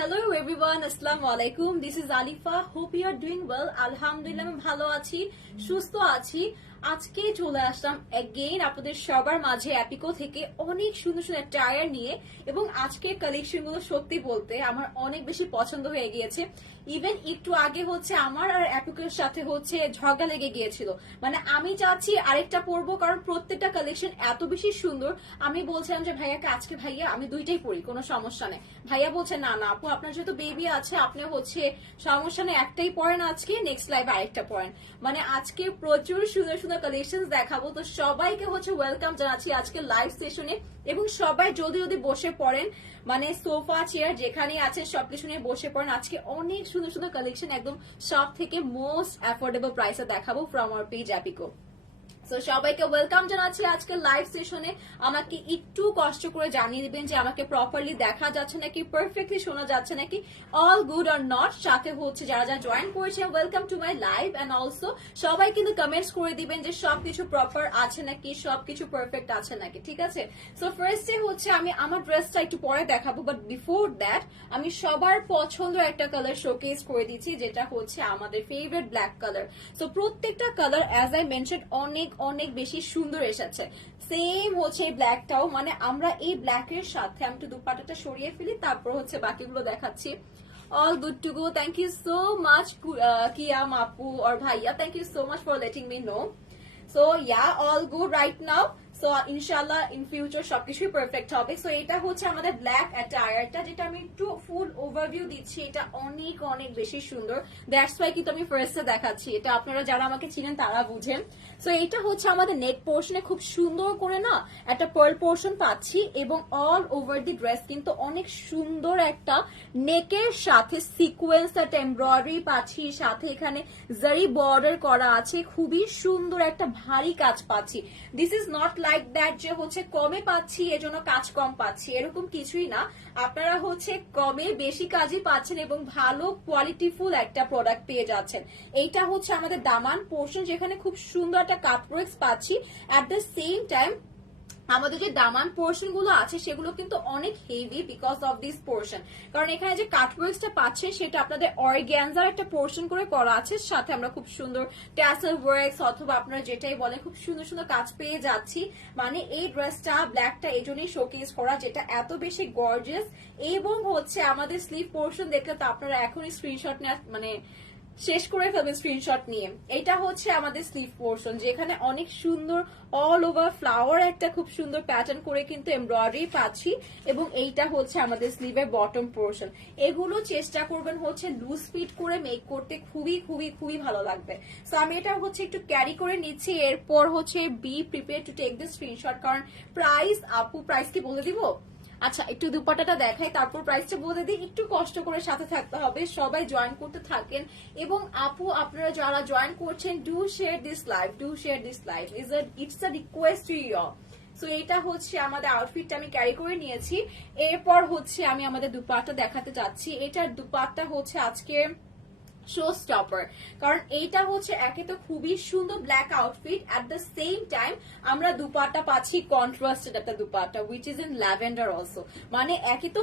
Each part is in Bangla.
Hello everyone, Assalamu alaikum. This is Alifa. Hope you are doing well. Alhamdulillah আমি ভালো আছি, সুস্থ আছি। আজকে চলে আসলাম again আপনাদের সবার মাঝে অ্যাপিকো থেকে অনেক সুন্দর সুন্দর টায়ার নিয়ে, এবং আজকের কালেকশন গুলো সত্যি বলতে আমার অনেক বেশি পছন্দ হয়ে গিয়েছে। ইভেন একটু আগে হচ্ছে আমার আর অ্যাপিকোর সাথে হচ্ছে ঝগড়া লেগে গিয়েছিল, মানে আমি চাচ্ছি আরেকটা পরবো কারণ প্রত্যেকটা কালেকশন এত বেশি সুন্দর। আমি বলছিলাম যে ভাইয়াকে আজকে ভাইয়া আমি দুইটাই পরি, কোনো সমস্যা নেই। ভাইয়া বলছে না না আপু আপনার যেহেতু বেবি আছে আপনি হচ্ছে সমস্যা নেই, একটাই পরেন, আজকে নেক্সট লাইভে আরেকটা পরেন। মানে আজকে প্রচুর সুন্দর সুন্দর কালেকশন দেখাবো, তো সবাইকে হচ্ছে ওয়েলকাম জানাচ্ছি আজকে লাইভ সেশনে। এবং সবাই জলদি জলদি বসে পড়েন, মানে সোফা চেয়ার যেখানে আছে সবকিছু নিয়ে বসে পড়েন। আজকে অনেক সুন্দর সুন্দর কালেকশন একদম সব থেকে মোস্ট অ্যাফোর্ডেবল প্রাইসে দেখাবো ফ্রম আওয়ার পেজ অ্যাপিকো। তো সবাইকে ওয়েলকাম জানাচ্ছি আজকে লাইভ সেশনে। আমাকে একটু কষ্ট করে জানিয়ে দিবেন যে আমাকে প্রপারলি দেখা যাচ্ছে নাকি, পারফেক্টলি শোনা যাচ্ছে নাকি, অল গুড অর নট। সাথে হচ্ছে যারা যারা জয়েন করেছে welcome to my live, and also সবাই কিন্তু কমেন্টস করে দিবেন যে সবকিছু প্রপার আছে নাকি, সবকিছু পারফেক্ট আছে নাকি, ঠিক আছে। সো ফার্স্টে হচ্ছে আমি আমার ড্রেসটা একটু পরে দেখাবো, বাট বিফোর দ্যাট আমি সবার পছন্দের একটা কালার শোকেস করে দিচ্ছি, যেটা হচ্ছে আমাদের ফেভারিট ব্ল্যাক কালার। সো প্রত্যেকটা কালার অ্যাজ আই মেনশন অনেক অনেক বেশি সুন্দর এসেছে। সেম হচ্ছে এই ব্ল্যাকটাও, মানে আমরা এই ব্ল্যাকের সাথে আমি একটু দুপাটাটা সরিয়ে ফেলি, তারপর হচ্ছে বাকিগুলো দেখাচ্ছি। All good to go. Thank you so much, Kia, Mapu, or Bhaiya. Thank you so much for letting me know. So yeah, all good right now. So ইনশাল্লাহ ইন ফিউচার সবকিছুই পারফেক্ট হবে। সো এটা হচ্ছে আমাদের ব্ল্যাক অ্যাটায়ারটা, যেটা আমি একটু ফুল ওভারভিউ দিচ্ছি। এটা অনেক অনেক বেশি সুন্দর, দ্যাটস ওয়াই কিন্তু আমি ফার্স্টে দেখাচ্ছি। এটা আপনারা যারা আমাকে চিনেন তারা বুঝেন। সো এটা হচ্ছে আমাদের নেক পোর্শনে খুব সুন্দর করে না একটা পার্ল পোর্শন পাচ্ছি, এবং অল ওভার দি ড্রেস কিন্তু অনেক সুন্দর একটা নেকের সাথে সিকোয়েন্স একটা এমব্রয়ডারি পাচ্ছি, সাথে এখানে জারি বর্ডার করা আছে, খুবই সুন্দর একটা ভারী কাজ পাচ্ছি। This is not like that যে হচ্ছে কমে পাচ্ছি এজন্য কাজ কম পাচ্ছি, এরকম কিছুই না। আপনারা হচ্ছে কমে বেশি কাজই পাচ্ছেন এবং ভালো কোয়ালিটিফুল একটা প্রোডাক্ট পেয়ে যাচ্ছেন। এইটা হচ্ছে আমাদের দামান পোর্শন, যেখানে খুব সুন্দর একটা কাটওয়ার্কস পাচ্ছি। অ্যাট দ্য সেম টাইম আমাদের যে দামান পোর্শন গুলো আছে সেগুলো কিন্তু অনেক heavy because of this portion, কারণ এখানে যে কাটওয়ার্কসটা পাচ্ছে সেটা আপনাদের অর্গ্যানজার একটা পোর্শন করে করা আছে, সাথে আমরা খুব সুন্দর ট্যাসেল ওয়ার্কস অথবা আপনারা যেটাই বলেন খুব সুন্দর সুন্দর কাজ পেয়ে যাচ্ছি। মানে এই ড্রেসটা ব্ল্যাকটা এই জন্যই শোকেস করা, যেটা এত বেশি গর্জিয়াস। এবং হচ্ছে আমাদের স্লিভ পোর্শন দেখলে তো আপনারা এখনই স্ক্রিনশট নেওয়া মানে শেষ করে ফেলবেন স্ক্রিনশট নিয়ে। এটা হচ্ছে আমাদের স্লিভ পোর্শন, যেখানে অনেক সুন্দর অল ওভার ফ্লাওয়ার একটা খুব সুন্দর প্যাটার্ন করে কিন্তু এমব্রয়ডারি পাচ্ছি, এবং এইটা হচ্ছে আমাদের স্লিভের বটম পোর্শন। এগুলো চেষ্টা করবেন হচ্ছে লুজ ফিট করে মেক করতে, খুবই খুবই খুবই ভালো লাগবে। সো আমি এটা হচ্ছে একটু ক্যারি করে নিচ্ছি, এরপর হচ্ছে be prepare to take this screenshot. কারণ প্রাইস, আপু প্রাইস কি বলে দিব? আচ্ছা একটু দুপাটাটা দেখাই তারপর প্রাইসটা বলে দিই। একটু কষ্ট করে সাথে থাকতে হবে, সবাই জয়েন করতে থাকেন। এবং আপু আপনারা যারা জয়েন করছেন do share this live, do share this live, it's a request to you. So এটা হচ্ছে আমাদের আউটফিটটা আমি ক্যারি করে নিয়েছি। এরপর হচ্ছে আমি আমাদের দুপাট্টা দেখাতে চাচ্ছি। এটার দুপাট্টা হচ্ছে আজকে শো স্টপার, কারণ এইটা হচ্ছে একে তো খুবই সুন্দর black outfit, at the same time আমরা দুপাট্টা পাচ্ছি কন্ট্রাস্টেড একটা dupatta which is in lavender also. মানে একে তো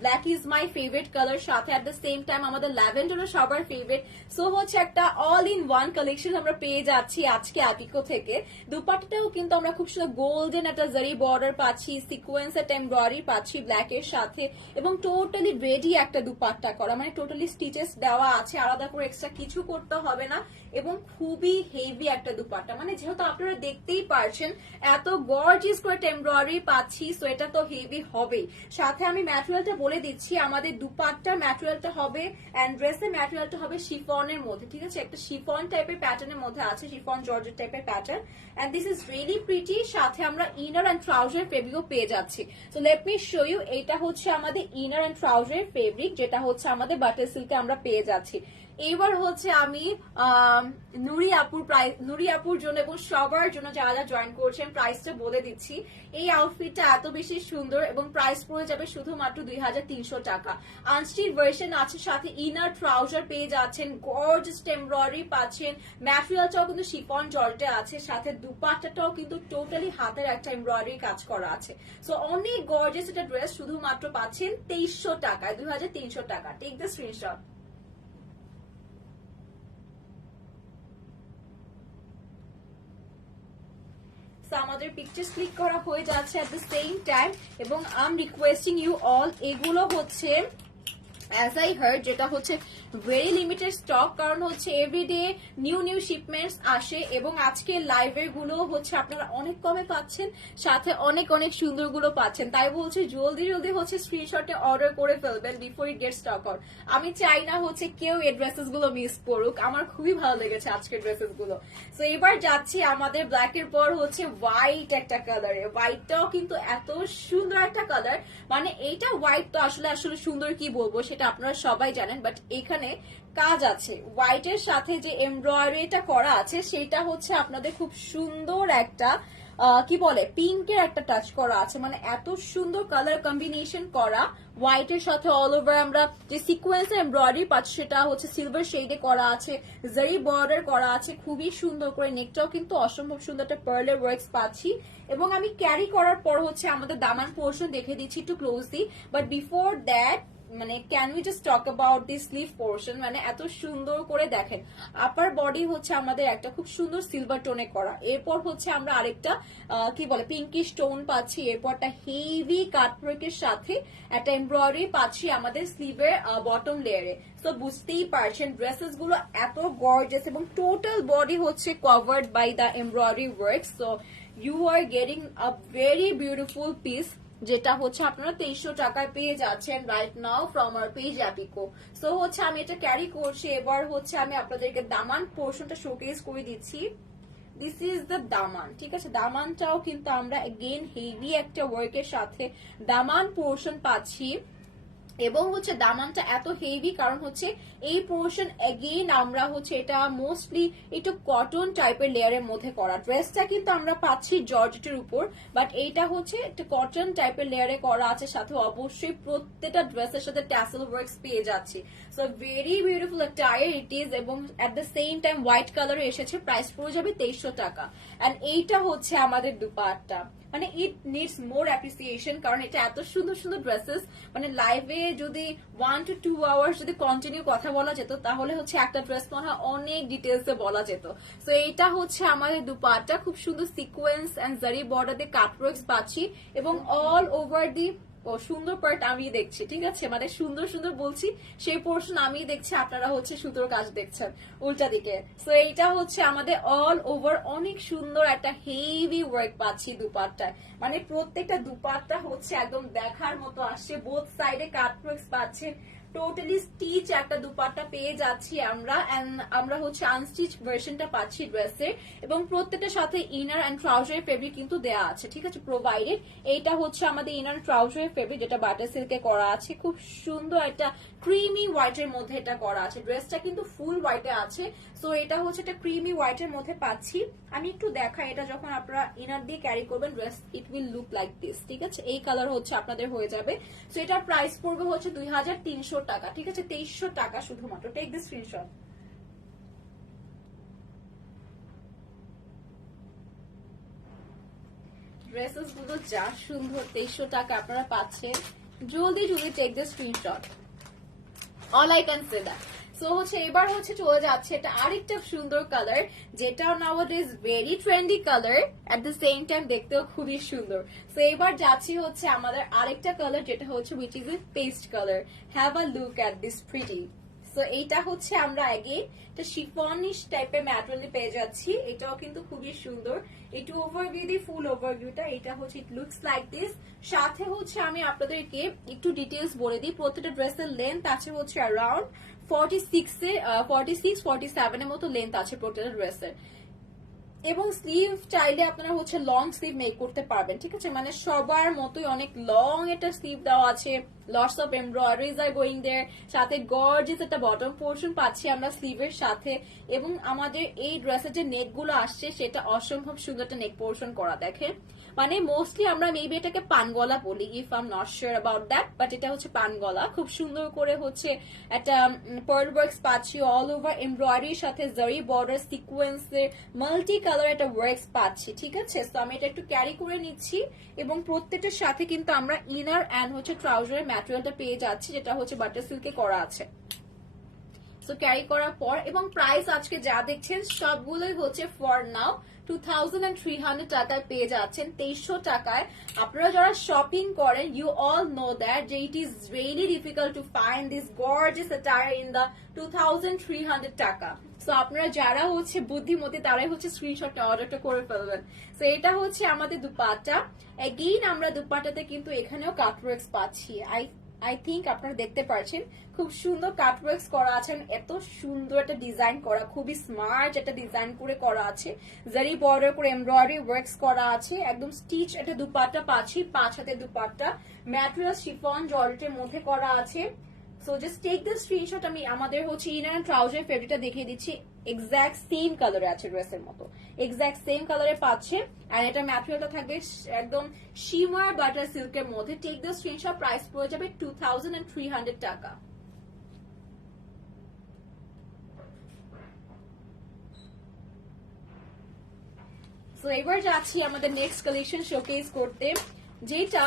black is my favourite colour, সাথে অ্যাট দ্য সেম টাইম আমাদের ল্যাভেন্ডারও সবার ফেভারিট। সো হচ্ছে একটা অল ইন ওয়ান কালেকশন আমরা পেয়ে যাচ্ছি আজকে অ্যাপিকো থেকে। দুপাট্টাটাও কিন্তু আমরা খুব সুন্দর গোল্ডেন একটা জারি বর্ডার পাচ্ছি, সিকোয়েন্স একটা এমব্রয়ডারি পাচ্ছি ব্ল্যাক এর সাথে, এবং টোটালি রেডি একটা দুপাট্টা করা, মানে টোটালি স্টিচেস দেওয়া আছে, আলাদা করে এক্সট্রা কিছু করতে হবে না। এবং খুবই হেভি একটা দুপাট্টা, মানে যেহেতু আপনারা দেখতেই পারছেন এত গর্জিয়াস করে এমব্রয়ডারি পাচ্ছি, সো এটা তো হেভি হবেই। সাথে আমি ম্যাটেরিয়ালটা বলে দিচ্ছি, আমাদের দুপাট্টার ম্যাটেরিয়ালটা হবে এন্ড ড্রেসের ম্যাটেরিয়ালটা হবে শিফনের মধ্যে, ঠিক আছে। একটা শিফন টাইপের প্যাটার্নের মধ্যে আছে, শিফন জর্জেট টাইপের pattern, and this is really pretty. সাথে আমরা ইনার এন্ড ট্রাউজার ফেব্রিকও পেয়ে যাচ্ছি। So let me show you. এটা হচ্ছে আমাদের ইনার এন্ড ট্রাউজার ফেব্রিক, যেটা হচ্ছে আমাদের বাটার সিল্কে আমরা পেয়ে যাচ্ছি। এবার হচ্ছে আমি নুরি আপুর জন্য এবং সবার জন্য যারা জয়েন করছেন প্রাইসটা বলে দিচ্ছি। এই আউটফিটটা এত বেশি সুন্দর এবং প্রাইস পড়ে যাবে শুধুমাত্র 2300 টাকা। আনস্টিচ ভার্সন আছে, সাথে ইনার ট্রাউজার পেয়ে যাচ্ছেন, গর্জিয়াস এমব্রয়ডারি পাচ্ছেন, ম্যাটেরিয়ালটাও কিন্তু শিফন জর্জেটে আছে, সাথে দুপাট্টাটাও কিন্তু টোটালি হাতের একটা এমব্রয়ডারি কাজ করা আছে। সো অনেক গর্জিয়াস একটা ড্রেস শুধুমাত্র পাচ্ছেন 2300 টাকায়, 2300 টাকা। Take the screenshot. আমাদের পিকচার্স ক্লিক করা হয়ে যাচ্ছে এট দ্য সেম টাইম, এবং I am requesting you all, এগুলো হচ্ছে অ্যাজ আই হার্ড যেটা হচ্ছে ভেরি লিমিটেড স্টক, কারণ হচ্ছে এভরিডে নিউ নিউ শিপমেন্টস আসে, এবং আজকে লাইভের গুলো হচ্ছে আপনারা অনেক কমে পাচ্ছেন, সাথে অনেক অনেক সুন্দর গুলো পাচ্ছেন। তাই বলছি জলদি জলদি হচ্ছে স্ক্রিনশটে অর্ডার করে ফেলবেন before it gate stock out. আমি চাই না হচ্ছে কেউ এই ড্রেসেস গুলো মিস করুক, আমার খুবই ভালো লেগেছে আজকের ড্রেসেস গুলো। তো এবার যাচ্ছি আমাদের ব্ল্যাক এর পর হচ্ছে হোয়াইট একটা কালারে। হোয়াইটটাও কিন্তু এত সুন্দর একটা কালার, মানে এইটা হোয়াইট তো আসলে আসলে সুন্দর কি বলবো সেটা আপনারা সবাই জানেন, বাট এখানে কাজ আছে হোয়াইটের সাথে যে এমব্রয়ডারিটা করা আছে সেটা হচ্ছে আপনাদের খুব সুন্দর একটা কি বলে পিঙ্কের একটা টাচ করা আছে, মানে এত সুন্দর কালার কম্বিনেশন করা হোয়াইটের সাথে অল ওভার আমরা যে সিকোয়েন্স এমব্রয়ডারি পাচ্ছি সেটা হচ্ছে সিলভার শেডে করা আছে, জারি বর্ডার করা আছে, খুবই সুন্দর করে। নেকটাও কিন্তু অসম্ভব সুন্দর একটা পার্লের ওয়ার্কস পাচ্ছি, এবং আমি ক্যারি করার পর হচ্ছে আমাদের দামান পোর্শন দেখে দিচ্ছি একটু ক্লোজলি। বাট বিফোর দ্যাট মানে can we just talk about the sleeve portion, মানে এত সুন্দর করে দেখেন আপার বডি হচ্ছে আমাদের একটা খুব সুন্দর সিলভার টোনে করা, এরপর হচ্ছে আমরা আরেকটা কি বলে পিঙ্কিশ টোন পাচ্ছি, এরপরটা হেভি কাটওয়ার্কের সাথে একটা এমব্রয়ডারি পাচ্ছি আমাদের স্লিভের বটম লেয়ারে। তো বুঝতেই পারছেন ড্রেসেস গুলো এত গর্জিয়াস, এবং টোটাল বডি হচ্ছে covered by the embroidery work. So you are getting a very beautiful piece, যেটা হচ্ছে আপনারা 2300 টাকায় পেয়ে যাচ্ছেন right now from our page অ্যাপিকো। সো হচ্ছে আমি এটা ক্যারি করছি, এবার হচ্ছে আমি আপনাদেরকে দামান পোর্শনটা শোকেস করে দিচ্ছি। দিস ইজ দ্য দামান, ঠিক আছে। দামানটাও কিন্তু আমরা এগেইন হেভি একটা ওয়ার্কের সাথে দামান পোর্শন পাচ্ছি, এবং হচ্ছে দামানটা এত হেভি কারণ হচ্ছে এই পোর্শন এগেইন আমরা হচ্ছে এটা মোস্টলি একটু কটন টাইপের লেয়ারের মধ্যে করা। ড্রেসটা কিন্তু আমরা পাচ্ছি জর্জেটের উপর, বাট এইটা হচ্ছে একটা কটন টাইপের লেয়ারে করা আছে, সাথে অবশ্যই প্রত্যেকটা ড্রেসের সাথে ট্যাসেল ওয়ার্কস পেয়ে যাচ্ছি। So very beautiful attire it is, এবং at the same time white কালারে এসেছে, প্রাইস পড়ে যাবে 2300 টাকা। এন্ড এইটা হচ্ছে আমাদের দুপাট্টা, মানে ইট নিডস মোর অ্যাপ্রিসিয়েশন, কারণ এটা এত সুন্দর সুন্দর ড্রেসেস, মানে লাইভে যদি 1 to 2 আওয়ার্স যদি কন্টিনিউ কথা বলা যেত তাহলে হচ্ছে একটা ড্রেস মনে হয় অনেক ডিটেলসে বলা যেত। তো এইটা হচ্ছে আমাদের দুপাট্টা, খুব সুন্দর সিকোয়েন্স এন্ড জারি বর্ডার দিয়ে কাটওয়ার্কস পাচ্ছি, এবং অল ওভার দি সুন্দর পার্ট আমি দেখছি, ঠিক আছে, মানে সুন্দর সুন্দর বলছি সেই পোর্শন আমি দেখছি, আপনারা হচ্ছে সুন্দর কাজ দেখছেন উল্টা দিকে। সো এইটা হচ্ছে আমাদের অল ওভার অনেক সুন্দর একটা হেভি ওয়ার্ক পাচ্ছি দুপাট্টায়, মানে প্রত্যেকটা দুপাট্টা হচ্ছে একদম দেখার মতো আসছে, বোথ সাইডে কাটওয়ার্কস পাচ্ছেন, টোটালি স্টিচ একটা দুপাট্টা পেয়ে যাচ্ছি আমরা, এন্ড আমরা হচ্ছে আনস্টিচ ভার্সনটা পাচ্ছি ড্রেসের, এবং প্রত্যেকটার সাথে ইনার এন্ড ট্রাউজারের ফেব্রিক কিন্তু দেয়া আছে, ঠিক আছে, প্রোভাইডেড। এইটা হচ্ছে আমাদের ইনার ট্রাউজারের ফেব্রিক, যেটা বাটার সিল্কে করা আছে, খুব সুন্দর একটা ক্রিমি হোয়াইটের মধ্যে এটা করা আছে। ড্রেসটা কিন্তু ফুল হোয়াইটে আছে, সো এটা হচ্ছে একটা ক্রিমি হোয়াইটের মধ্যে পাচ্ছি। আমি একটু দেখাই, এটা যখন আপনারা ইনার দিয়ে ক্যারি করবেন dress it will look like this, ঠিক আছে, এই কালার হচ্ছে আপনাদের হয়ে যাবে। সো এটার প্রাইস পড়বে হচ্ছে 2300 টাকা, ঠিক আছে, 2300 টাকা শুধুমাত্র। Take this screenshot. ড্রেসেস গুলো যা সুন্দর, 2300 টাকা আপনারা পাচ্ছেন, জলদি জলদি take this screenshot, all I can say that. So হচ্ছে এবার হচ্ছে চলে যাচ্ছে এটা আরেকটা সুন্দর কালার, যেটা নাওয়াডেজ very trendy colour, at the same time দেখতেও খুবই সুন্দর। সো এবার যাচ্ছি হচ্ছে আমাদের আরেকটা কালার, যেটা হচ্ছে which is a paste colour. Have a look at this pretty. So এইটা হচ্ছে আমরা আগে একটা শিফনিশ টাইপের ম্যাটেরিয়াল পেয়ে যাচ্ছি, এটাও কিন্তু খুবই সুন্দর। একটু ওভারভিউ দি ফুল ওভারভিউটা, এটা হচ্ছে ইট লুকস লাইক দিস। সাথে হচ্ছে আমি আপনাদেরকে একটু ডিটেলস বলে দিই, প্রত্যেকটা ড্রেসের লেন্থ আছে হচ্ছে অ্যারাউন্ড 46-47 এর মতো লেন্থ আছে প্রত্যেকটা ড্রেসের, এবং স্লিভ চাইলে আপনারা হচ্ছে লং স্লিভ মেক করতে পারবেন, ঠিক আছে, মানে সবার মতোই অনেক লং একটা স্লিভ দেওয়া আছে, lots of embroideries are going there, সাথে গর্জিয়াস একটা বটম পোর্শন পাচ্ছি আমরা স্লিভের সাথে, এবং আমাদের এই ড্রেসের যে নেক গুলো আসছে সেটা অসম্ভব সুন্দর একটা নেক পোর্শন করা। দেখেন মানে মোস্টলি আমরা মেবি এটাকে পানগলা বলি, if I am not sure about that, but এটা হচ্ছে পানগলা। খুব সুন্দর করে হচ্ছে একটা পার্ল ওয়ার্কস পাচ্ছি অল ওভার এমব্রয়ডারির সাথে জারি বর্ডার সিকোয়েন্সের মাল্টি কালার একটা ওয়ার্কস পাচ্ছি, ঠিক আছে। তো আমি এটা একটু ক্যারি করে নিচ্ছি, এবং প্রত্যেকটার সাথে কিন্তু আমরা ইনার অ্যান্ড হচ্ছে ট্রাউজারের ম্যাটেরিয়ালটা পেয়ে যাচ্ছি, যেটা হচ্ছে বাটার সিল্কে করা আছে। সো ক্যারি করার পর, এবং প্রাইস আজকে যা দেখছেন সবগুলোই হচ্ছে ফর নাও 2300 টাকায় পেয়ে যাচ্ছেন, 2300 টাকায়। আপনারা যারা শপিং করেন, ইউ অল নো দ্যাট যে it is really difficult to find this gorgeous attire in the 2300 টাকা। সো আপনারা যারা হচ্ছে বুদ্ধিমতী তারাই হচ্ছে স্ক্রিনশটটা অর্ডারটা করে ফেলবেন। সো এটা হচ্ছে আমাদের দুপাট্টা। এগেইন আমরা দুপাট্টাতে কিন্তু এখানেও কাটওয়ার্কস পাচ্ছি। আই থিঙ্ক আপনারা দেখতে পাচ্ছেন খুব সুন্দর কাটওয়ার্কস করা আছে, এত সুন্দর একটা ডিজাইন করা, খুবই স্মার্ট একটা ডিজাইন করে করা আছে, জারি বর্ডার করে এমব্রয়ডারি ওয়ার্কস করা আছে, একদম স্টিচ একটা দুপাট্টা পাচ্ছি, 5 হাতের দুপাট্টা, ম্যাটেরিয়াল শিফন জর্জেটের মধ্যে করা আছে। So just take the screenshot. আমি আমাদের হচ্ছে ইনার এন্ড ট্রাউজার ফেব্রিকটা দেখিয়ে দিচ্ছি, এক্সাক্ট সেম কালারে আছে ড্রেসের মতো, এক্সাক্ট সেম কালারে পাচ্ছে। আর এটা ম্যাটেরিয়ালটা থাকবে একদম শিমার বাটার সিল্কের মধ্যে। টেক দ্য স্ক্রিনশট, প্রাইস পড়ে যাবে 2300 টাকা। সো এবার যাচ্ছি আমাদের নেক্সট কালেকশন শোকেস করতে, যেটা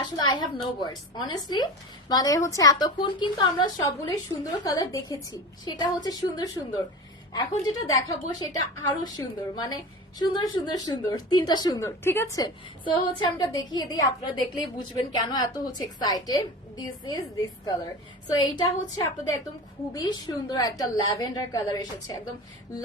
আসলে I have no words honestly. মানে হচ্ছে এতক্ষণ কিন্তু আমরা সবগুলোই সুন্দর কালার দেখেছি, সেটা হচ্ছে সুন্দর সুন্দর, এখন যেটা দেখাবো সেটা আরো সুন্দর, মানে সুন্দর সুন্দর সুন্দর, তিনটা সুন্দর, ঠিক আছে। সো হচ্ছে আমরা দেখিয়ে দিই, আপনারা দেখলেই বুঝবেন কেন এত হচ্ছে excited. This is this colour. So এইটা হচ্ছে আপনাদের একদম খুবই সুন্দর একটা ল্যাভেন্ডার কালার এসেছে, একদম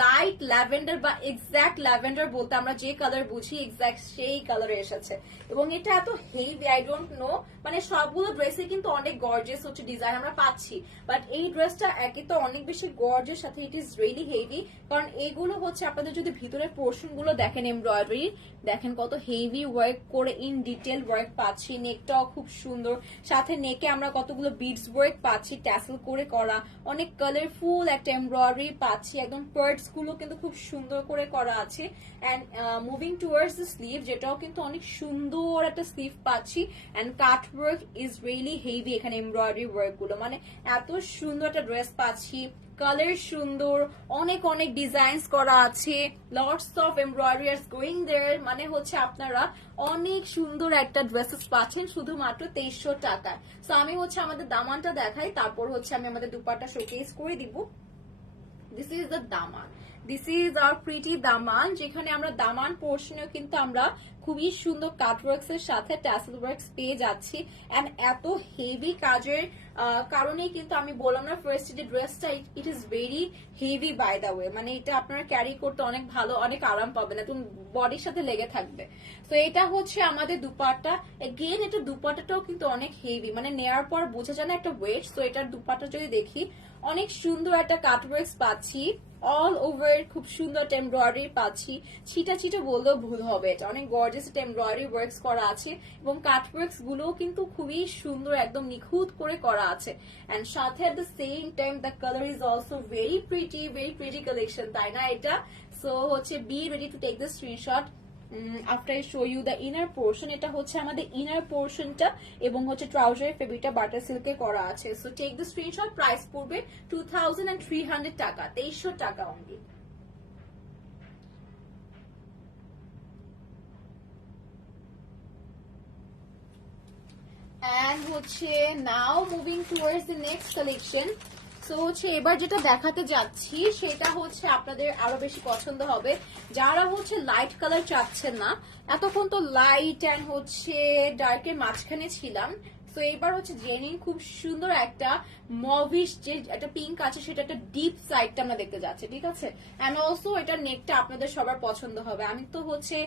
লাইট ল্যাভেন্ডার বা এক্সাক্ট ল্যাভেন্ডার বলতে আমরা যে কালার বুঝি এক্সাক্ট সেই কালারে এসেছে, এবং এটা এত হেভি, আই ডোন্ট নো, মানে সবগুলো ড্রেসে কিন্তু অনেক গর্জিয়াস হচ্ছে ডিজাইন আমরা পাচ্ছি, বাট এই ড্রেসটা একে তো অনেক বেশি গর্জিয়াস, সাথে ইট ইজ রিয়েলি হেভি, কারণ এগুলো হচ্ছে আপনাদের যদি ভিতরের পোর্শন গুলো দেখেন এমব্রয়ডারি, দেখেন কত হেভি ওয়ার্ক করে ইন ডিটেল ওয়ার্ক পাচ্ছি, নেকটাও খুব সুন্দর, সাথে নেকে আমরা কতগুলো বিডস ওয়ার্ক পাচ্ছি ট্যাসেল করে করা, অনেক কালারফুল একটা এমব্রয়ডারি পাচ্ছি, একদম পার্টস গুলো কিন্তু খুব সুন্দর করে করা আছে। And moving towards the sleeve, যেটাও কিন্তু অনেক সুন্দর একটা স্লিভ পাচ্ছি, and cut work is really heavy, এখানে এমব্রয়ডারি ওয়ার্ক গুলো, মানে এত সুন্দর একটা ড্রেস পাচ্ছি, কালার সুন্দর, অনেক অনেক ডিজাইনস করা আছে, lots of embroidery going there, মানে হচ্ছে আপনারা অনেক সুন্দর একটা ড্রেসেস পাচ্ছেন শুধুমাত্র 2300 টাকায়। সো আমি হচ্ছে আমাদের দামানটা দেখাই, তারপর হচ্ছে আমি আমাদের দুপাট্টা শোকেস করে দিব। This is the Daman, this is our pretty দামান, যেখানে আমরা দামান পোর্শনেও কিন্তু আমরা খুবই সুন্দর কাটওয়ার্কস এর সাথে ট্যাসেল ওয়ার্কস পেয়ে যাচ্ছি, এন্ড এত হেভি কাজের কারণেই কিন্তু আমি বললাম না ফার্স্ট যে ড্রেসটা it is very heavy by the way, মানে এটা আপনারা ক্যারি করতে অনেক ভালো, অনেক আরাম পাবেন, একদম বডির সাথে লেগে থাকবে। তো এটা হচ্ছে আমাদের দুপাট্টা, এগেইন এটা দুপাট্টাটাও কিন্তু অনেক হেভি, মানে নেওয়ার পর বোঝা যায় না একটা ওয়েট। তো এটার দুপাট্টা যদি দেখি, অনেক সুন্দর একটা কাটওয়ার্কস পাচ্ছি, অল ওভার খুব সুন্দর একটা এমব্রয়ডারি পাচ্ছি, ছিটা ছিটা বললেও ভুল হবে, এটা অনেক গর্জিয়াস একটা এমব্রয়ডারি ওয়ার্কস করা আছে, এবং কাটওয়ার্কস গুলোও কিন্তু খুবই সুন্দর একদম নিখুঁত করে করা আছে, এন্ড সাথে at the same time the colour is also very pretty collection, তাই না এটা। সো হচ্ছে be ready to take the screenshot after I show you the inner portion. এটা হচ্ছে আমাদের ইনার পোর্শনটা, এবং হচ্ছে ট্রাউজারের ফেব্রিকটা বাটার সিল্কে করা আছে। So take the screenshot, price পড়বে 2300 টাকা, 2300 টাকা অনলি। এন্ড হচ্ছে now moving towards the next collection. So হচ্ছে এবার যেটা দেখাতে যাচ্ছি সেটা হচ্ছে আপনাদের আরো বেশি পছন্দ হবে, যারা হচ্ছে লাইট কালার চাচ্ছেন না, এতক্ষণ তো লাইট এন্ড হচ্ছে ডার্কের মাঝখানে ছিলাম। তো এবার হচ্ছে জেনিন খুব সুন্দর একটা মভিশ যে একটা পিঙ্ক আছে, সেটা একটা ডিপ সাইডটা আমরা দেখতে যাচ্ছি, ঠিক আছে। এন্ড অলসো এটা নেকটা আপনাদের সবার পছন্দ হবে, আমি তো হচ্ছে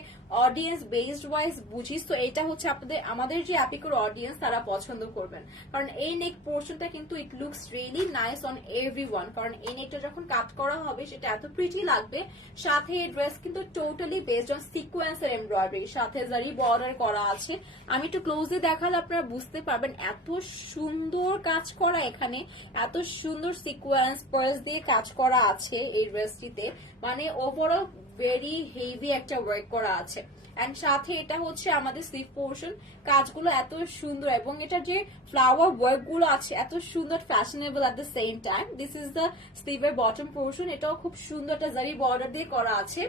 অডিয়েন্স বেসড ওয়াইজ বুঝি, তো এটা হচ্ছে আপনাদের আমাদের যে অ্যাপিকোর অডিয়েন্স তারা পছন্দ করবেন, কারণ এই নেক পোর্শনটা কিন্তু it looks really nice on everyone, কারণ এই নেকটা যখন কাট করা হবে সেটা এত প্রিটি লাগবে, সাথে ড্রেস কিন্তু টোটালি বেসড অন সিকোয়েন্সের এমব্রয়ডারি, সাথে জারি বর্ডার করা আছে। আমি একটু ক্লোজলি দেখালে আপনারা বুঝতে পারবেন পারবেন এত সুন্দর কাজ করা, এখানে এত সুন্দর সিকোয়েন্স পার্লস দিয়ে কাজ করা আছে এই ড্রেসটিতে, মানে ওভারঅল ভেরি হেভি একটা ওয়ার্ক করা আছে। এন্ড সাথে এটা হচ্ছে আমাদের স্লিভ পোর্শন, কাজগুলো এত সুন্দর এবং এটার যে ফ্লাওয়ার ওয়ার্ক গুলো আছে এত সুন্দর, fashionable at the same time. This is the স্লিভের বটম পোর্শন, এটাও খুব সুন্দর একটা জারি বর্ডার দিয়ে করা আছে।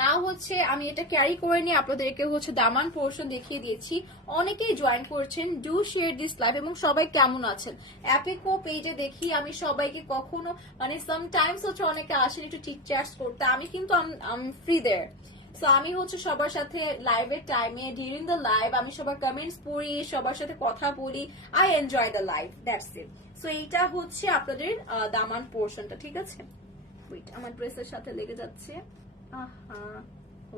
না হচ্ছে আমি এটা ক্যারি করে নিয়ে আপনাদেরকে হচ্ছে দামান পোর্শন দেখিয়ে দিয়েছি। অনেকেই জয়েন করছেন, ডু শেয়ার দিস লাইভ। এবং সবাই কেমন আছেন? অ্যাপিকো পেজে দেখি আমি সবাইকে কখনো মানে সামটাইমস হচ্ছে অনেকে আসেন একটু টিক চ্যাটস করতে, আমি কিন্তু ফ্রি দেয়ার। সো আমি হচ্ছে সবার সাথে লাইভের টাইমে ডিউরিং দ্য লাইভ আমি সবার কমেন্টস পড়ি, সবার সাথে কথা বলি, I enjoy the live, that's it. So এইটা হচ্ছে আপনাদের দামান পোর্শনটা, ঠিক আছে? ওয়েট, আমার ড্রেসের সাথে লেগে যাচ্ছে।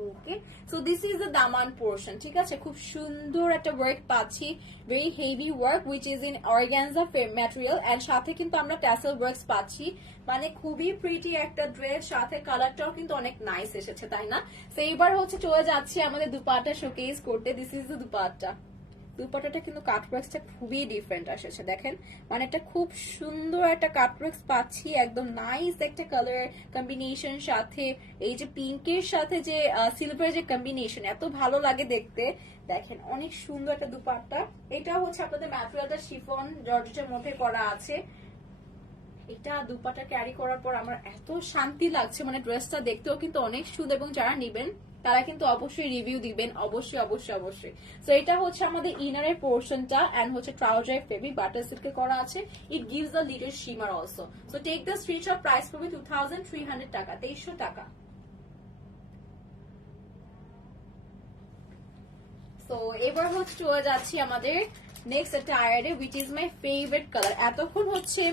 Okay, so this is the দামান পোর্শন, ঠিক আছে? খুব সুন্দর একটা ওয়ার্ক পাচ্ছি, very heavy work which is in organza material, and সাথে কিন্তু আমরা ট্যাসেল ওয়ার্কস পাচ্ছি, মানে খুবই প্রিটি একটা ড্রেস, সাথে কালারটাও কিন্তু অনেক নাইস এসেছে, তাই না? তো এইবার হচ্ছে চলে যাচ্ছি আমাদের দুপাট্টা শোকেস করতে। This is the dupatta. দুপাট্টাটা কিন্তু কাটওয়ার্কসটা খুবই ডিফারেন্ট আসছে, দেখেন, মানে একটা খুব সুন্দর একটা কাটওয়ার্কস পাচ্ছি, একদম নাইস একটা কালার কম্বিনেশন, সাথে এই যে পিঙ্কের সাথে যে সিলভার যে কম্বিনেশন, এত ভালো লাগে দেখতে। দেখেন অনেক সুন্দর একটা দুপাট্টা। এটা হচ্ছে আপনাদের ম্যাটেরিয়ালটা শিফন জর্জেটের মধ্যে করা আছে। এটা দুপাট্টা ক্যারি করার পর আমার এত শান্তি লাগছে, মানে ড্রেসটা দেখতেও কিন্তু অনেক সুন্দর, এবং যারা নিবেন তারা কিন্তু অবশ্যই রিভিউ দিবেন, অবশ্যই অবশ্যই অবশ্যই। সো এটা হচ্ছে আমাদের ইনারের পোর্শনটা, এন্ড হচ্ছে ট্রাউজার ফেব্রিক বাটার সিল্কে করা আছে। It gives the little shimmer also. So take the screenshot, price পড়বে 2300 টাকা, 2300 টাকা। সো এবার হচ্ছে চলে যাচ্ছি আমাদের নেক্সট অ্যাটায়ারে, which is my favourite colour. এতক্ষণ হচ্ছে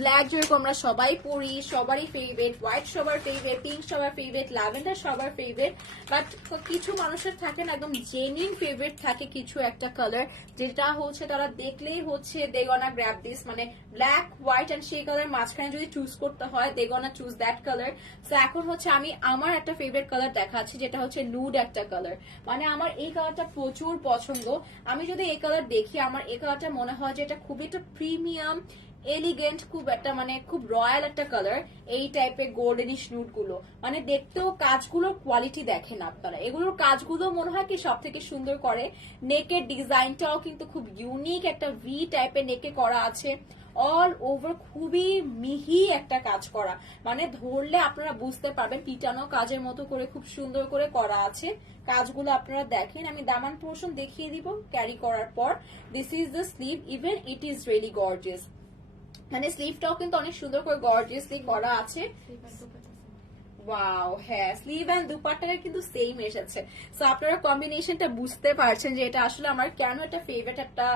ব্ল্যাক যেরকম আমরা সবাই পরি, সবারই ফেভারিট, হোয়াইট সবার ফেভারিট, পিঙ্ক সবার ফেভারিট, ল্যাভেন্ডার সবার ফেভারিট, বাট কিছু মানুষের থাকে না একদম জেনুইন ফেভারিট থাকে কিছু একটা কালার, যেটা হচ্ছে তারা দেখলেই হচ্ছে দে গনা গ্র্যাব দিস, মানে ব্ল্যাক হোয়াইট এন্ড সেই কালার মাঝখানে যদি চুজ করতে হয় দে গনা চুজ দ্যাট কালার। সো এখন হচ্ছে আমি আমার একটা ফেভারিট কালার দেখাচ্ছি, যেটা হচ্ছে নুড একটা কালার, মানে আমার এই কালারটা প্রচুর পছন্দ। আমি যদি এই কালার দেখি আমার এই কালারটা মনে হয় যে এটা খুবই একটা প্রিমিয়াম এলিগেন্ট, খুব একটা মানে খুব রয়্যাল একটা কালার। এই টাইপের গোল্ডেনিশ নুড গুলো মানে দেখতেও, কাজগুলোর কোয়ালিটি দেখেন আপনারা, এগুলোর কাজগুলো মনে হয় কি সব থেকে সুন্দর করে। নেকের ডিজাইনটাও কিন্তু খুব ইউনিক একটা ভি টাইপের নেকে করা আছে, অল ওভার খুবই মিহি একটা কাজ করা, মানে ধরলে আপনারা বুঝতে পারবেন পিটানো কাজের মতো করে খুব সুন্দর করে করা আছে। কাজগুলো আপনারা দেখেন, আমি দামান পোর্শন দেখিয়ে দিব ক্যারি করার পর। This is the sleeve, even it is really gorgeous, মানে স্লিভটাও কিন্তু অনেক সুন্দর করে গর্জিয়াসলি করা আছে। ওয়াও, হ্যাঁ, স্লিভ এন্ড দুপাট্টাটা কিন্তু সেম এসেছে। সো আপনারা কম্বিনেশনটা বুঝতে পারছেন যে এটা আসলে আমার কেন একটা ফেভারিট একটা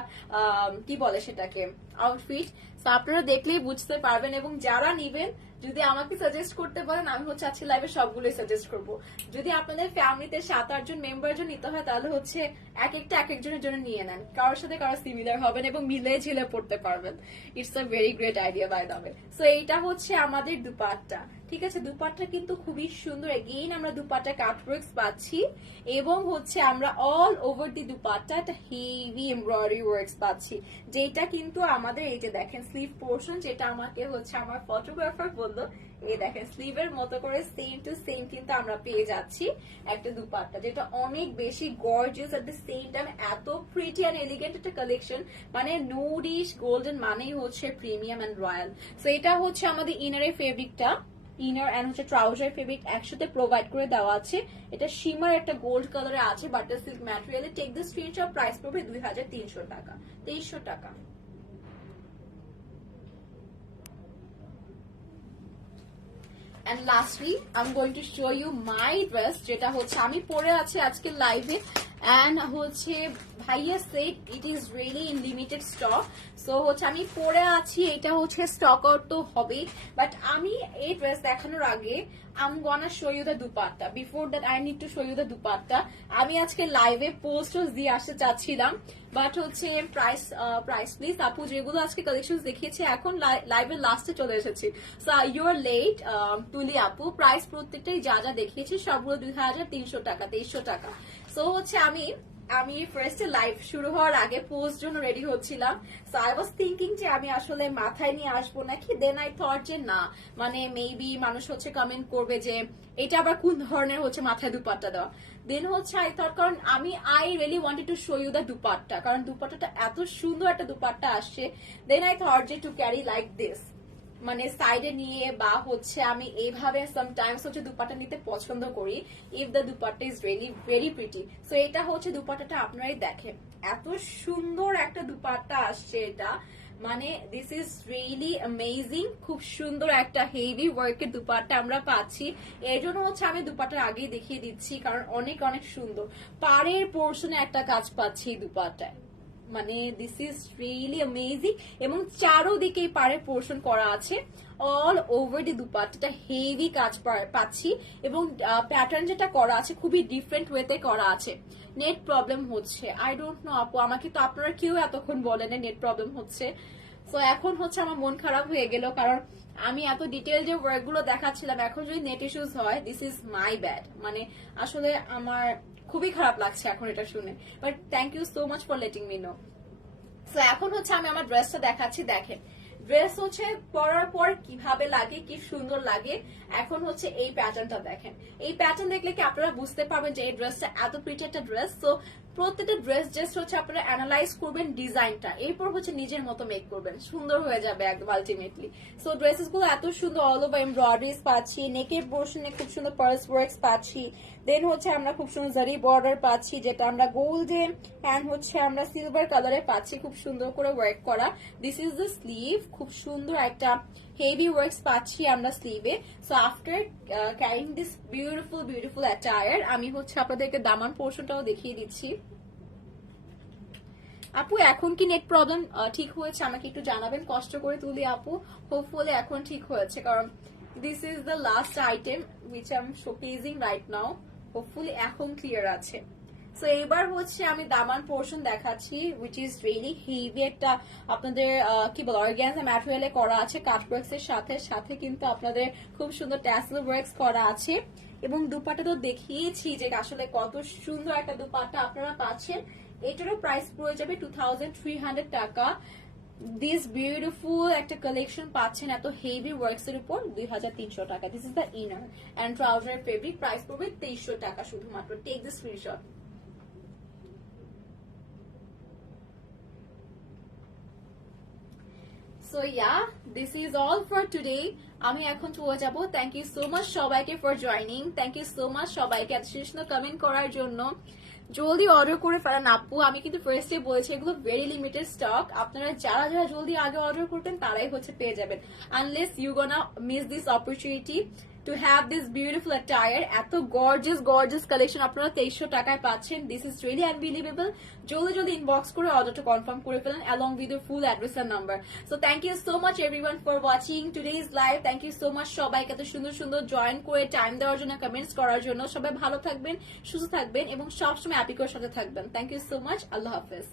কি বলে সেটাকে আউটফিট। সো আপনারা দেখলেই বুঝতে পারবেন, এবং যারা নিবেন যদি আমাকে সাজেস্ট করতে পারেন আমি হচ্ছে আজকে লাইভে সবগুলোই সাজেস্ট করব। যদি আপনাদের ফ্যামিলিতে 7-8 জন মেম্বার জন নিতে হয় তাহলে হচ্ছে এক একটা এক একজনের জন্য নিয়ে নেন, কারোর সাথে কারো সিমিলার হবেন এবং মিলে ঝিলে পড়তে পারবেন। It's a very great idea by the way. So এইটা হচ্ছে আমাদের দুপাট্টা, ঠিক আছে? দুপাট্টা কিন্তু খুবই সুন্দর, এগেইন আমরা দুপাট্টা কাটওয়ার্কস পাচ্ছি, এবং হচ্ছে আমরা অল ওভার দি দুপাট্টা একটা হেভি এমব্রয়ডারি ওয়ার্কস পাচ্ছি, যেটা কিন্তু আমাদের এই যে দেখেন স্লিভ পোর্শন, যেটা আমাকে হচ্ছে আমার ফটোগ্রাফার বললো, এই দেখেন স্লিভের মতো করে সেম টু সেম কিন্তু আমরা পেয়ে যাচ্ছি একটা দুপাট্টা, যেটা অনেক বেশি gorgeous at the same time, এত প্রিটি এন্ড এলিগেন্ট একটা কালেকশন, মানে নুডিশ গোল্ডেন মানেই হচ্ছে প্রিমিয়াম এন্ড রয়্যাল। সো এটা হচ্ছে আমাদের ইনারের ফেব্রিকটা, ইনার এন্ড হচ্ছে ট্রাউজার ফেব্রিক একসাথে প্রোভাইড করে দেওয়া আছে। এটা শিমার একটা গোল্ড কালারে আছে, বাটার সিল্ক ম্যাটেরিয়ালে। টেক দ্য স্ক্রিনশট, প্রাইস পড়বে 2300 টাকা, 2300 টাকা। And lastly, I'm going to show you my dress, যেটা হচ্ছে আমি পরে আছি আজকে লাইভে, and হচ্ছে ভাইয়া said it is really in limited stock. So হচ্ছে আমি পরে আছি, এটা হচ্ছে স্টক আউট তো হবেই, বাট আমি এই ড্রেস দেখানোর আগে I'm gonna show you the dupatta. Before that I need to show you the dupatta. আমি আজকে লাইভে পোস্টার্স দিয়ে আসতে চাচ্ছিলাম, বাট হচ্ছে প্রাইস প্লিজ আপু, যেগুলো আজকে কালেকশন দেখিয়েছে এখন লাইভের লাস্টে চলে এসেছি। সো ইউ আর লেট তুলি আপু, প্রাইস প্রত্যেকটাই যা যা দেখিয়েছি সবগুলো 2300 টাকা, 2300 টাকা। সো হচ্ছে আমি আমি ফার্স্টে লাইভ শুরু হওয়ার আগে পোস্ট জন্য রেডি হচ্ছিলাম, সো আই ওয়াজ থিংকিং যে আমি আসলে মাথায় নিয়ে আসবো নাকি, দেন আই থট যে না, মানে মেবি মানুষ হচ্ছে কমেন্ট করবে যে এটা আবার কোন ধরনের হচ্ছে মাথায় দুপাট্টা দেওয়া। দেন হচ্ছে আই থট, কারণ I really wanted to show you the dupatta, কারণ দুপাট্টাটা এত সুন্দর একটা দুপাট্টা আসছে। দেন আই থট যে টু ক্যারি লাইক দিস, মানে সাইডে নিয়ে বা হচ্ছে আমি এইভাবে সামটাইমস হচ্ছে দুপাট্টা নিতে পছন্দ করি if the dupatta is really very pretty. So এটা হচ্ছে দুপাট্টাটা, আপনারাই দেখেন এত সুন্দর একটা দুপাট্টা আসছে এটা, মানে দিস ইজ রিয়েলি অ্যামেজিং। খুব সুন্দর একটা হেভি ওয়ার্কের দুপাট্টা আমরা পাচ্ছি। এর জন্য হচ্ছে আমি দুপাট্টার আগেই দেখিয়ে দিচ্ছি, কারণ অনেক অনেক সুন্দর পাড়ের পোর্শনে একটা কাজ পাচ্ছি এই দুপাট্টায়, মানে দিস ইজ রিয়েলি অ্যামেজিং। এবং চারোদিকে পাড়ের পোর্শন করা আছে, অল ওভার দি দুপাট্টাটা হেভি কাজ পাচ্ছি। এবং প্যাটার্ন যেটা করা আছে খুবই ডিফারেন্ট ওয়েতে করা আছে। নেট প্রবলেম হচ্ছে, আই ডোন্ট নো আপু, আমাকে তো আপনারা কেউ এতক্ষণ বলেন নেট প্রবলেম হচ্ছে। তো এখন হচ্ছে আমার মন খারাপ হয়ে গেল, কারণ আমি এত ডিটেল যে ওয়ার্ক গুলো দেখাচ্ছিলাম, এখন যদি নেট ইস্যুস হয় দিস ইজ মাই ব্যাড। মানে আসলে আমার খুবই খারাপ লাগছে এখন এটা শুনে, but thank you so much for letting me know. তো এখন হচ্ছে আমি আমার ড্রেসটা দেখাচ্ছি, দেখেন ড্রেস হচ্ছে পরার পর কিভাবে লাগে, কি সুন্দর লাগে। এখন হচ্ছে এই প্যাটার্নটা দেখেন, এই প্যাটার্ন দেখলে কি আপনারা বুঝতে পারবেন যে এই ড্রেসটা এত প্রিটি একটা ড্রেস। তো প্রত্যেকটা ড্রেস জাস্ট হচ্ছে আপনারা অ্যানালাইজ করবেন ডিজাইনটা, এরপর হচ্ছে নিজের মতো মেক করবেন, সুন্দর হয়ে যাবে একদম আলটিমেটলি। সো ড্রেসেস গুলো এত সুন্দর, অল ওভার এমব্রয়ডারিজ পাচ্ছি, নেকের পোর্শনে খুব সুন্দর পার্লস ওয়ার্কস পাচ্ছি। দেন হচ্ছে আমরা খুব সুন্দর জারি বর্ডার পাচ্ছি, যেটা আমরা গোল্ডেন অ্যান্ড হচ্ছে আমরা সিলভার কালারে পাচ্ছি, খুব সুন্দর করে ওয়ার্ক করা। দিস ইজ দ্য স্লিভ, খুব সুন্দর একটা হেভি ওয়ার্কস পাচ্ছি আমরা স্লিভে। So after carrying this beautiful beautiful attire, আমি হচ্ছে আপনাদেরকে দামান পোর্শনটাও দেখিয়ে দিচ্ছি। আপু এখন কি নেট প্রবলেম ঠিক হয়েছে? আমাকে একটু জানাবেন, কষ্ট করে তুলি আপু। হোপফুলি এখন ঠিক হয়েছে, কারণ this is the last item which I am showcasing right now. Hopefully এখন ক্লিয়ার আছে। সো এবার হচ্ছে আমি দামান পোর্শন দেখাচ্ছি, উইচ ইজ রিয়েলি হেভি একটা আপনাদের কি বল অর্গানজা ম্যাটেরিয়ালে করা আছে, কাটওয়ার্কস এর সাথে সাথে কিন্তু আপনাদের খুব সুন্দর ট্যাসেল ওয়ার্কস করা আছে। এবং দুপাট্টা তো দেখিয়েছি যে আসলে কত সুন্দর একটা দুপাট্টা আপনারা পাচ্ছেন। এটারও প্রাইস পড়ে যাবে 2300 টাকা। দিস বিউটিফুল একটা কালেকশন পাচ্ছেন এত হেভি ওয়ার্কস এর উপর 2300 টাকা। This is the inner and trouser fabric, price পড়বে 2300 টাকা শুধুমাত্র। Take the screenshot. So yeah, this is all for today. আমি এখন চলে যাব। থ্যাংক ইউ সো মাচ সবাইকে for joining, thank you so much সবাইকে এত সুন্দর কমেন্ট করার জন্য। জলদি অর্ডার করে ফেলেন আপু, আমি কিন্তু ফার্স্টে বলেছি এগুলো ভেরি লিমিটেড স্টক, আপনারা যারা যারা জলদি আগে অর্ডার করবেন তারাই হচ্ছে পেয়ে যাবেন, unless you gonna miss this opportunity to have this beautiful attire. এত গর্জিয়াস গর্জিয়াস কালেকশন আপনারা 2300 টাকায় পাচ্ছেন। This is really unbelievable. জলদি জলদি ইনবক্স করে অর্ডারটা কনফার্ম করে ফেলেন along with your full address and number. So thank you so much everyone for watching today's live. Thank you so much সবাইকে এত সুন্দর সুন্দর জয়েন করে টাইম দেওয়ার জন্য, কমেন্টস করার জন্য। সবাই ভালো থাকবেন, সুস্থ থাকবেন এবং সবসময় অ্যাপিকোর সাথে থাকবেন। Thank you so much. আল্লাহ হাফেজ।